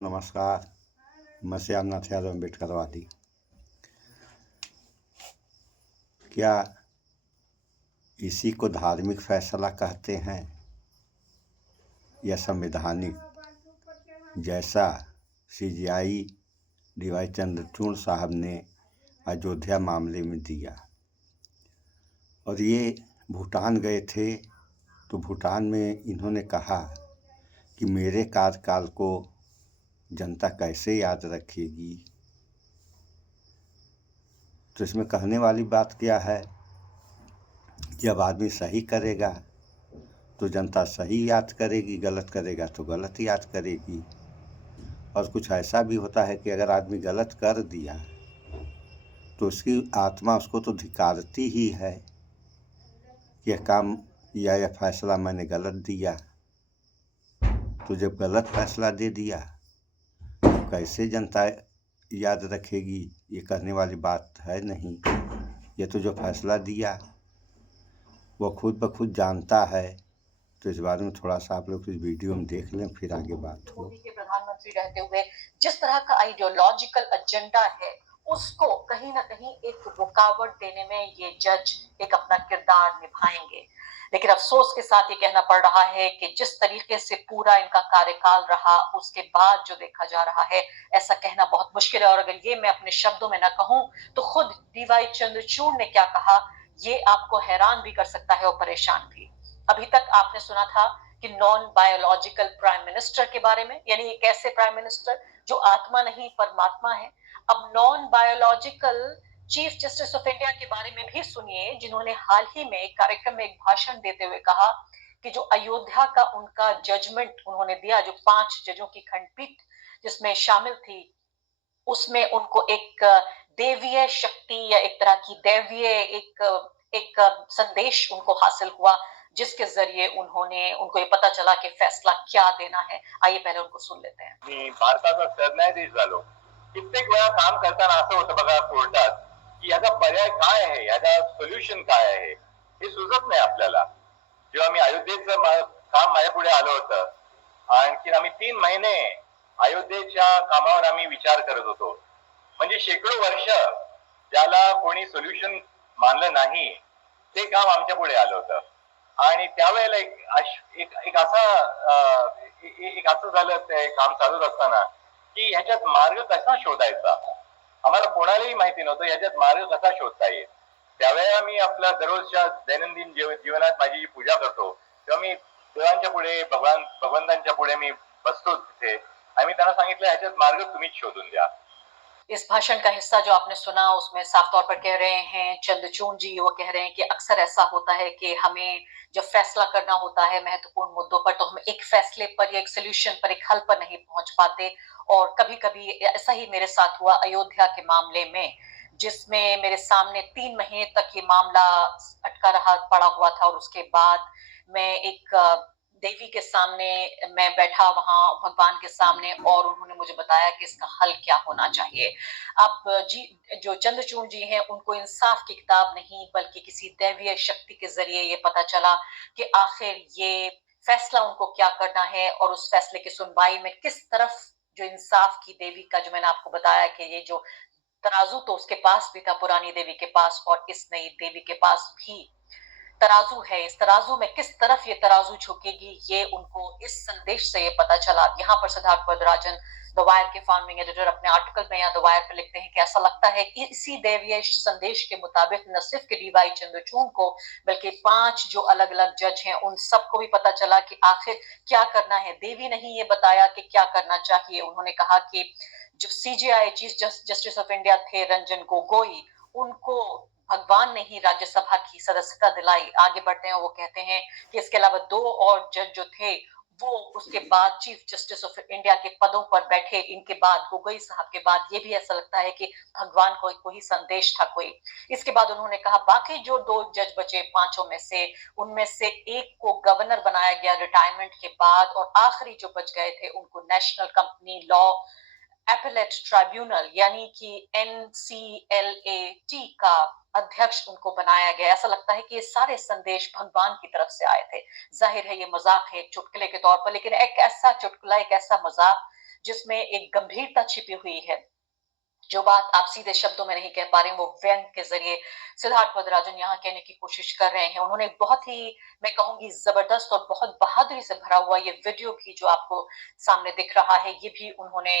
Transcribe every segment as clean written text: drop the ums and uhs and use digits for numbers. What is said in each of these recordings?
नमस्कार। मैं श्यामनाथ यादव, अम्बेडकरवादी। क्या इसी को धार्मिक फैसला कहते हैं या संवैधानिक, जैसा सीजेआई डीवाई चंद्रचूड़ साहब ने अयोध्या मामले में दिया? और ये भूटान गए थे तो भूटान में इन्होंने कहा कि मेरे कार्यकाल को जनता कैसे याद रखेगी। तो इसमें कहने वाली बात क्या है? जब आदमी सही करेगा तो जनता सही याद करेगी, गलत करेगा तो गलत याद करेगी। और कुछ ऐसा भी होता है कि अगर आदमी गलत कर दिया तो उसकी आत्मा उसको तो धिक्कारती ही है कि यह काम या यह फैसला मैंने गलत दिया। तो जब गलत फैसला दे दिया तो कैसे जनता याद रखेगी? ये कहने वाली बात है नहीं। ये तो जो फैसला दिया वो खुद ब खुद जानता है। तो इस बारे में थोड़ा सा आप लोग इस वीडियो में देख लें, फिर आगे बात हो। मोदी के प्रधानमंत्री रहते हुए जिस तरह का आइडियोलॉजिकल एजेंडा है उसको कहीं ना कहीं एक रुकावट देने में ये जज एक अपना किरदार निभाएंगे। लेकिन अफसोस के साथ ये कहना पड़ रहा है कि जिस तरीके से पूरा इनका कार्यकाल रहा उसके बाद जो देखा जा रहा है, ऐसा कहना बहुत मुश्किल है। और अगर ये मैं अपने शब्दों में ना कहूं तो खुद डीवाई चंद्रचूड़ ने क्या कहा ये आपको हैरान भी कर सकता है और परेशान भी। अभी तक आपने सुना था कि नॉन बायोलॉजिकल प्राइम मिनिस्टर के बारे में, यानी एक ऐसे प्राइम मिनिस्टर जो आत्मा नहीं परमात्मा है। अब non biological chief justice of India के बारे में भी सुनिए, जिन्होंने हाल ही में एक कार्यक्रम में एक भाषण देते हुए कहा कि जो अयोध्या का उनका जजमेंट उन्होंने दिया, जो 5 जजों की खंडपीठ जिसमें शामिल थी, उसमें उनको एक देवीय शक्ति या एक तरह की दैवीय एक संदेश उनको हासिल हुआ, जिसके जरिए उनको ये पता चला कि फैसला क्या देना है। आइए पहले उनको सुन लेते हैं। भारताचा सरन्यायाधीश झालो, कित्येक वेळा काम करताना असं होतं बघा कोर्टात की याचा पर्याय काय आहे, याचा सोल्युशन काय आहे हे सुचत नाही आपल्याला. जेव्हा मी अयोध्येचं काम माझ्या पुढे आलं होतं, आणखी आम्ही 3 महिने अयोध्येच्या कामावर आम्ही विचार करत होतो. म्हणजे शेकडो वर्ष ज्याला कोणी सोल्युशन मानलं नाही ते काम आमच्या पुढे आलं होतं. आणि त्यावेळेला एक असं झालं ते काम चालूच असताना की ह्याच्यात मार्ग कसा शोधायचा आम्हाला कोणालाही माहिती नव्हतं. ह्याच्यात मार्ग कसा शोधता येईल. त्यावेळेला मी आपल्या दररोजच्या दैनंदिन जीवनात माझी जी पूजा करतो तेव्हा मी देवांच्या पुढे भगवंतांच्या पुढे मी बसतो तिथे आणि मी त्यांना सांगितलं ह्याच्यात मार्ग तुम्हीच शोधून द्या. इस भाषण का हिस्सा जो आपने सुना उसमें साफ तौर पर कह रहे हैं चंद्रचूड़ जी, वो कह रहे हैं कि अक्सर ऐसा होता है कि हमें जब फैसला करना होता है महत्वपूर्ण मुद्दों पर, तो हम एक फैसले पर या एक सोल्यूशन पर, एक हल पर नहीं पहुंच पाते। और कभी कभी ऐसा ही मेरे साथ हुआ अयोध्या के मामले में, जिसमें मेरे सामने 3 महीने तक ये मामला अटका रहा पड़ा हुआ था। और उसके बाद मैं एक देवी के सामने मैं बैठा वहां भगवान के सामने, और उन्होंने मुझे बताया कि इसका हल क्या होना चाहिए। अब जी जो चंद्रचूड़ जी हैं उनको इंसाफ की किताब नहीं बल्कि किसी दैवीय शक्ति के जरिए ये पता चला कि आखिर ये फैसला उनको क्या करना है, और उस फैसले की सुनवाई में किस तरफ जो इंसाफ की देवी का, जो मैंने आपको बताया कि ये जो तराजू तो उसके पास भी था पुरानी देवी के पास और इस नई देवी के पास भी तराजू है, इस तराजू में किस तरफ ये तराजू झुकेगी ये उनको इस संदेश से ये पता चला। यहाँ पर सिद्धार्थ वरदराजन द वायर के फार्मिंग एडिटर अपने आर्टिकल में या द वायर पर लिखते हैं कि ऐसा लगता है कि इसी दैवीय संदेश के मुताबिक न सिर्फ के डीवाई चंद्रचूड़ को बल्कि 5 जो अलग अलग जज हैं उन सबको भी पता चला कि आखिर क्या करना है। देवी ने ही ये बताया कि क्या करना चाहिए। उन्होंने कहा कि जो CJI chief justice of India थे रंजन गोगोई, उनको भगवान ने ही राज्यसभा की सदस्यता दिलाई। आगे बढ़ते हैं, वो कहते हैं कि इसके अलावा 2 और जज जो थे वो उसके बाद चीफ जस्टिस ऑफ इंडिया के पदों पर बैठे। इनके बाद गोगोई साहब के बाद ये भी ऐसा लगता है कि भगवान को कोई संदेश था कोई। इसके बाद उन्होंने कहा बाकी जो 2 जज बचे 5 में से, उनमें से एक को गवर्नर बनाया गया रिटायरमेंट के बाद, और आखिरी जो बच गए थे उनको national company law appellate tribunal यानी कि एनसीएलएटी का अध्यक्ष उनको बनाया गया। ऐसा लगता है कि ये सारे संदेश भगवान की तरफ से आए थे। जाहिर है ये मजाक है, चुटकुले के तौर पर, लेकिन एक ऐसा चुटकुला, एक ऐसा मजाक जिसमें एक गंभीरता छिपी हुई है। जो बात आप सीधे शब्दों में नहीं कह पा रहे हैं, वो व्यंग के ज़रिए सिद्धार्थ वदराजन यहाँ कहने की कोशिश कर रहे हैं। उन्होंने बहुत ही, मैं कहूँगी, ज़बरदस्त और बहुत बहादुरी से भरा हुआ ये वीडियो भी जो आपको सामने दिख रहा है, ये भी उन्होंने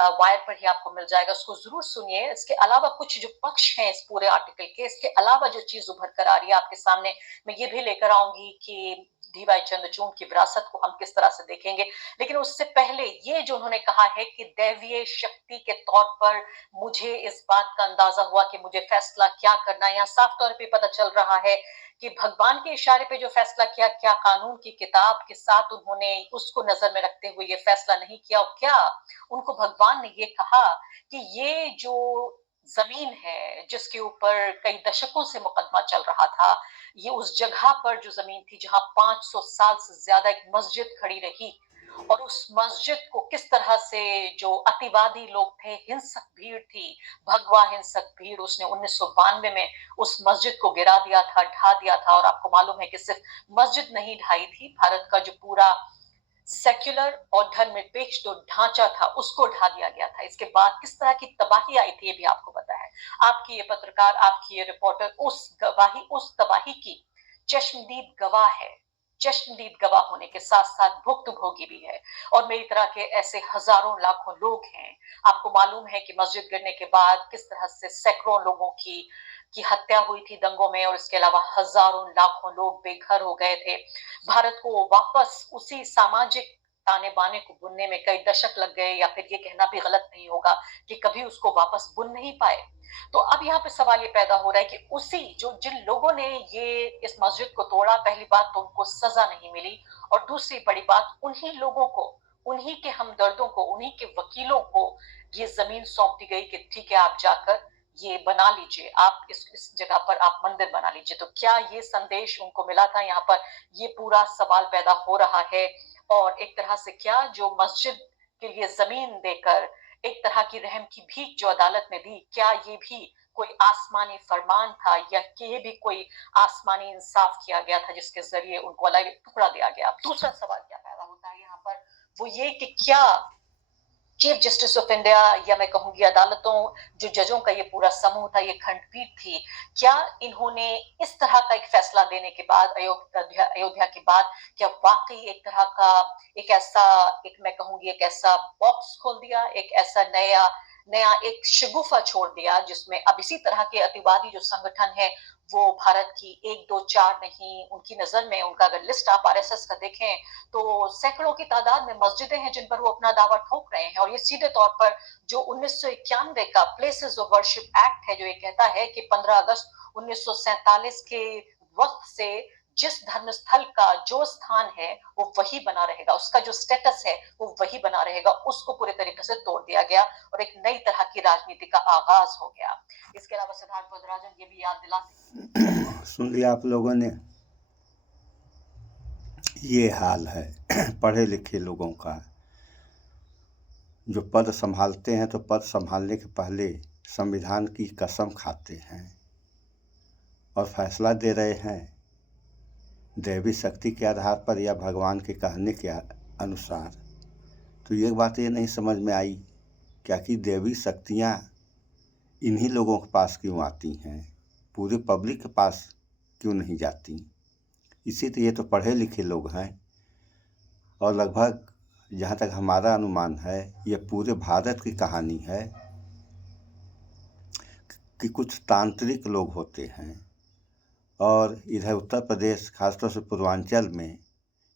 वायर पर ही आपको मिल जाएगा, उसको ज़रूर सुनिए। इसके अलावा कुछ जो पक्ष हैं इस पूरे आर्टिकल के, इसके अलावा जो चीज़ उभर कर आ रही है आपके सामने, मैं ये भी लेकर आऊँगी कि डी.वाई. चंद्रचूड़ की विरासत को हम किस तरह से देखेंगे। लेकिन उससे पहले ये जो उन्होंने कहा है कि दैवीय शक्ति के तौर पर मुझे इस बात का अंदाजा हुआ कि मुझे फैसला क्या करना है। यहाँ साफ तौर पे पता चल रहा है कि भगवान के इशारे पे जो फैसला किया, क्या कानून की किताब के साथ उन्होंने उसको नजर में रखते हुए ये फैसला नहीं किया, और क्या उनको भगवान ने ये कहा कि ये जो जमीन है जिसके ऊपर कई दशकों से मुकदमा चल रहा था, ये उस जगह पर जो जमीन थी जहां 500 साल से ज्यादा एक मस्जिद खड़ी रही, और उस मस्जिद को किस तरह से जो अतिवादी लोग थे, हिंसक भीड़ थी, भगवा हिंसक भीड़, उसने 1992 में उस मस्जिद को गिरा दिया था, ढा दिया था। और आपको मालूम है कि सिर्फ मस्जिद नहीं ढाई थी, भारत का जो पूरा सेक्युलर और धर्मनिरपेक्ष जो ढांचा था उसको ढा दिया गया था। इसके बाद किस तरह की तबाही आई थी ये भी आपको पता है। आपकी ये पत्रकार, आपकी ये रिपोर्टर उस तबाही की चश्मदीद गवाह है, चश्मदीद गवाह होने के साथ साथ भुक्तभोगी भी है। और मेरी तरह के ऐसे हजारों लाखों लोग हैं। आपको मालूम है कि मस्जिद गिरने के बाद किस तरह से सैकड़ों लोगों की हत्या हुई थी दंगों में, और इसके अलावा हजारों लाखों लोग बेघर हो गए थे। भारत को वापस उसी सामाजिक ताने बाने को बुनने में कई दशक लग गए, या फिर ये कहना भी गलत नहीं होगा कि कभी उसको वापस बुन नहीं पाए। तो अब यहाँ पे सवाल ये पैदा हो रहा है कि उसी जो जिन लोगों ने ये इस मस्जिद को तोड़ा, पहली बात तो उनको सजा नहीं मिली, और दूसरी बड़ी बात, उन्हीं लोगों को, उन्हीं के हमदर्दों को, उन्हीं के वकीलों को ये जमीन सौंप दी गई कि ठीक है, आप जाकर ये बना लीजिए, आप इस जगह पर आप मंदिर बना लीजिए। तो क्या ये संदेश उनको मिला था? यहाँ पर ये पूरा सवाल पैदा हो रहा है। और एक तरह से क्या जो मस्जिद के लिए जमीन देकर एक तरह की रहम की भीख जो अदालत ने दी, क्या ये भी कोई आसमानी फरमान था, या कि ये भी कोई आसमानी इंसाफ किया गया था जिसके जरिए उनको अलग टुकड़ा दिया गया? दूसरा सवाल क्या पैदा होता है यहाँ पर, वो ये कि क्या चीफ जस्टिस ऑफ इंडिया, या मैं कहूंगी अदालतों, जो जजों का ये पूरा समूह था, ये खंडपीठ थी, क्या इन्होंने इस तरह का एक फैसला देने के बाद, अयोध्या के बाद, क्या वाकई एक तरह का एक मैं कहूंगी एक ऐसा बॉक्स खोल दिया, एक ऐसा नया नया एक शगुफा छोड़ दिया, जिसमें अब इसी तरह के अतिवादी जो संगठन है, वो भारत की 1 2 4 नहीं, उनकी नजर में, उनका अगर लिस्ट आप आरएसएस का देखें तो सैकड़ों की तादाद में मस्जिदें हैं जिन पर वो अपना दावा ठोक रहे हैं। और ये सीधे तौर पर जो 1991 का प्लेसेस ऑफ वर्शिप एक्ट है, जो ये कहता है कि 15 अगस्त 1947 के वक्त से जिस धर्मस्थल का जो स्थान है वो वही बना रहेगा, उसका जो स्टेटस है वो वही बना रहेगा, उसको पूरे तरीके से तोड़ दिया गया और एक नई तरह की राजनीति का आगाज हो गया। इसके अलावा सिद्धार्थ वदराजन ये भी याद दिला सुन लिया आप लोगों ने, ये हाल है पढ़े लिखे लोगों का, जो पद संभालते हैं तो पद संभालने के पहले संविधान की कसम खाते हैं और फैसला दे रहे हैं दैवी शक्ति के आधार पर या भगवान के कहने के अनुसार। तो ये बात ये नहीं समझ में आई क्या कि दैवी शक्तियाँ इन्हीं लोगों के पास क्यों आती हैं, पूरे पब्लिक के पास क्यों नहीं जाती? इसी तो ये तो पढ़े लिखे लोग हैं, और लगभग जहाँ तक हमारा अनुमान है ये पूरे भारत की कहानी है कि कुछ तांत्रिक लोग होते हैं, और इधर उत्तर प्रदेश खासतौर से पूर्वांचल में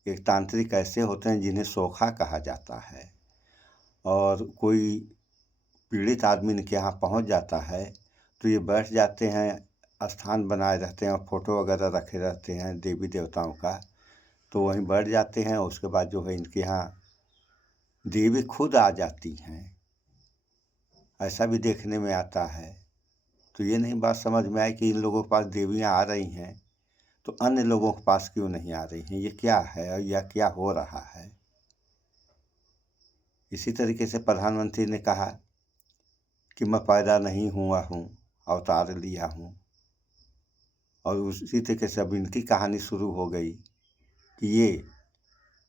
एक तांत्रिक ऐसे होते हैं जिन्हें सोखा कहा जाता है, और कोई पीड़ित आदमी के यहाँ पहुँच जाता है तो ये बैठ जाते हैं, स्थान बनाए रहते हैं और फोटो वगैरह रखे रहते हैं देवी देवताओं का, तो वहीं बैठ जाते हैं। उसके बाद जो है इनके यहाँ देवी खुद आ जाती हैं, ऐसा भी देखने में आता है। तो ये नहीं बात समझ में आई कि इन लोगों के पास देवियाँ आ रही हैं तो अन्य लोगों के पास क्यों नहीं आ रही हैं, ये क्या है या क्या हो रहा है? इसी तरीके से प्रधानमंत्री ने कहा कि मैं पैदा नहीं हुआ हूँ, अवतार लिया हूँ, और उसी तरीके से अब इनकी कहानी शुरू हो गई कि ये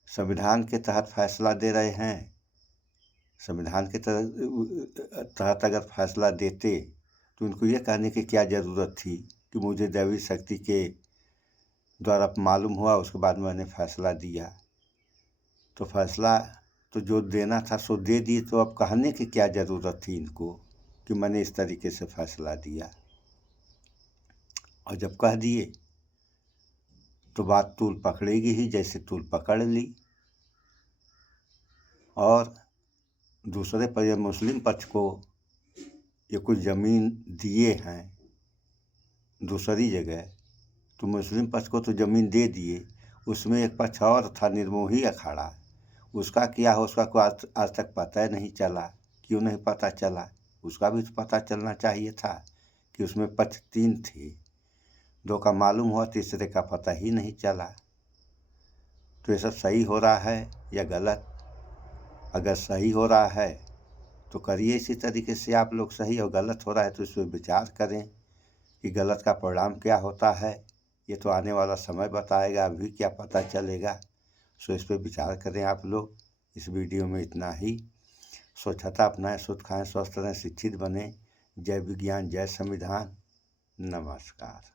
संविधान के तहत फैसला दे रहे हैं, संविधान के तहत अगर फैसला देते तो उनको ये कहने की क्या ज़रूरत थी कि मुझे दैवी शक्ति के द्वारा मालूम हुआ, उसके बाद मैंने फैसला दिया। तो फैसला तो जो देना था सो दे दिए, तो अब कहने की क्या ज़रूरत थी इनको कि मैंने इस तरीके से फैसला दिया। और जब कह दिए तो बात तूल पकड़ेगी ही, जैसे तूल पकड़ ली। और दूसरे पर ये मुस्लिम पक्ष को ये कुछ ज़मीन दिए हैं दूसरी जगह, तो मुस्लिम पक्ष को तो ज़मीन दे दिए, उसमें एक पक्ष और था निर्मोही अखाड़ा, उसका क्या हो उसका कोई आज तक पता ही नहीं चला। क्यों नहीं पता चला? उसका भी तो पता चलना चाहिए था कि उसमें पक्ष 3 थे, 2 का मालूम हुआ, तीसरे का पता ही नहीं चला। तो ये सब सही हो रहा है या गलत? अगर सही हो रहा है तो करिए इसी तरीके से आप लोग, सही और गलत हो रहा है तो इस पर विचार करें कि गलत का परिणाम क्या होता है। ये तो आने वाला समय बताएगा, अभी क्या पता चलेगा। सो इस पर विचार करें आप लोग। इस वीडियो में इतना ही। स्वच्छता अपनाएं, शुद्ध खाएं, स्वस्थ रहें, शिक्षित बने। जय विज्ञान, जय संविधान। नमस्कार।